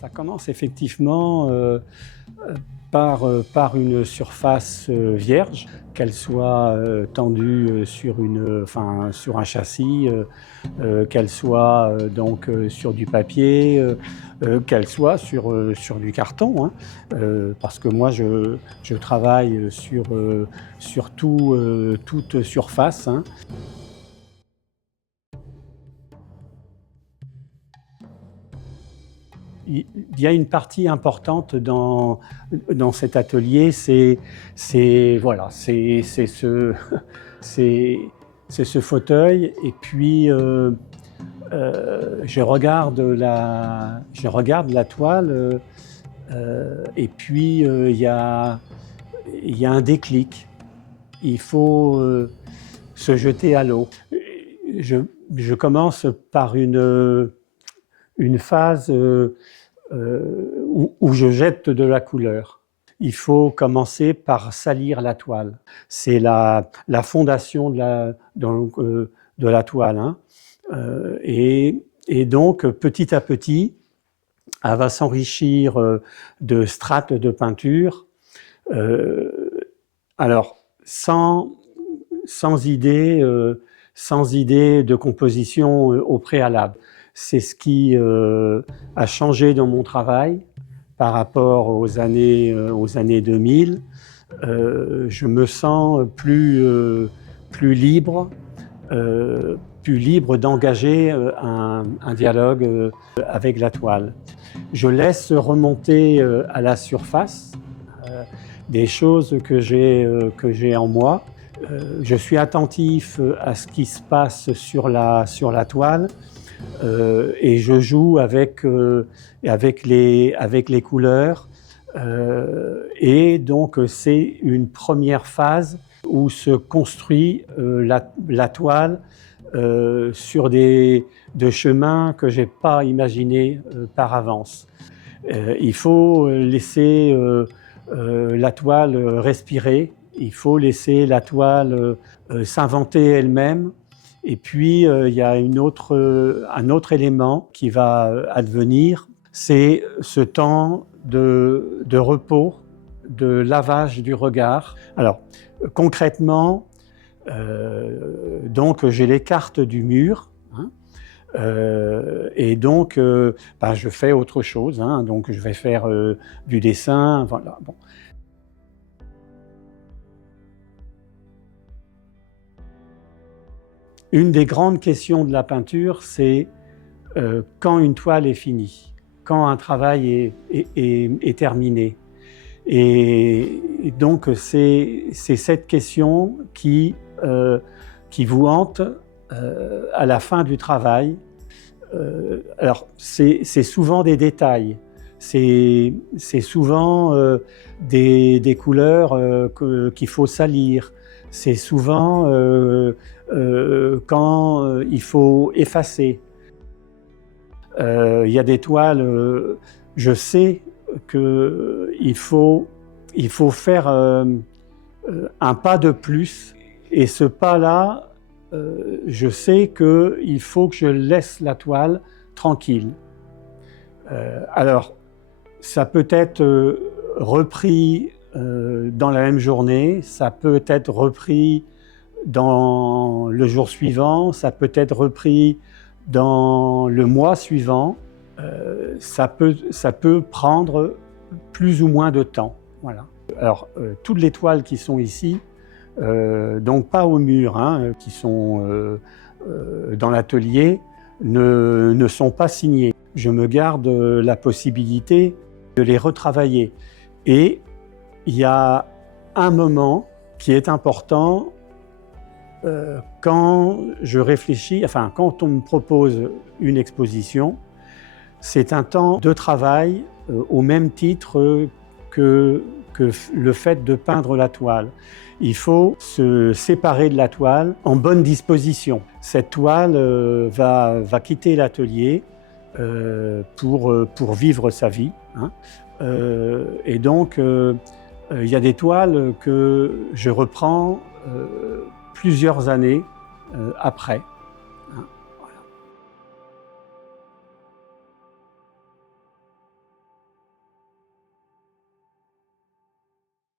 Ça commence effectivement par une surface vierge, qu'elle soit tendue sur un châssis, qu'elle soit sur du papier, qu'elle soit sur du carton, hein, parce que moi je travaille sur toute surface, hein. Il y a une partie importante dans cet atelier, voilà, c'est ce, c'est ce fauteuil, et puis je regarde la toile, et puis il y a un déclic. Il faut se jeter à l'eau. Je commence par une phase où je jette de la couleur. Il faut commencer par salir la toile. C'est la fondation de la toile, hein. Et donc, petit à petit, elle va s'enrichir de strates de peinture. Alors, sans idée de composition au préalable. C'est ce qui a changé dans mon travail par rapport aux années 2000. Je me sens plus libre d'engager un dialogue avec la toile. Je laisse remonter à la surface des choses que j'ai en moi. Je suis attentif à ce qui se passe sur la toile. Et je joue avec les couleurs, et donc c'est une première phase où se construit la toile sur de chemins que j'ai pas imaginés par avance. Il faut laisser la toile respirer, il faut laisser la toile s'inventer elle-même. Et puis, il y a un autre élément qui va advenir, c'est ce temps de repos, de lavage du regard. Alors, concrètement, donc j'ai les cartes du mur, hein, et donc je fais autre chose, hein, donc je vais faire du dessin, voilà. Bon. Une des grandes questions de la peinture, c'est quand une toile est finie, quand un travail est terminé. Et donc c'est cette question qui vous hante à la fin du travail. Alors c'est souvent des détails, c'est souvent des couleurs qu'il faut salir, c'est souvent quand il faut effacer. Il y a des toiles, je sais qu'il faut faire un pas de plus, et ce pas-là, je sais qu'il faut que je laisse la toile tranquille. Alors, ça peut être repris dans la même journée, ça peut être repris dans le jour suivant, ça peut être repris dans le mois suivant. Ça peut prendre plus ou moins de temps. Voilà. Alors, toutes les toiles qui sont ici, donc pas au mur, hein, qui sont dans l'atelier, ne sont pas signées. Je me garde la possibilité de les retravailler. Et il y a un moment qui est important quand je réfléchis, enfin quand on me propose une exposition, c'est un temps de travail au même titre que le fait de peindre la toile. Il faut se séparer de la toile en bonne disposition. Cette toile va quitter l'atelier pour vivre sa vie, hein. Et donc il y a des toiles que je reprends plusieurs années après.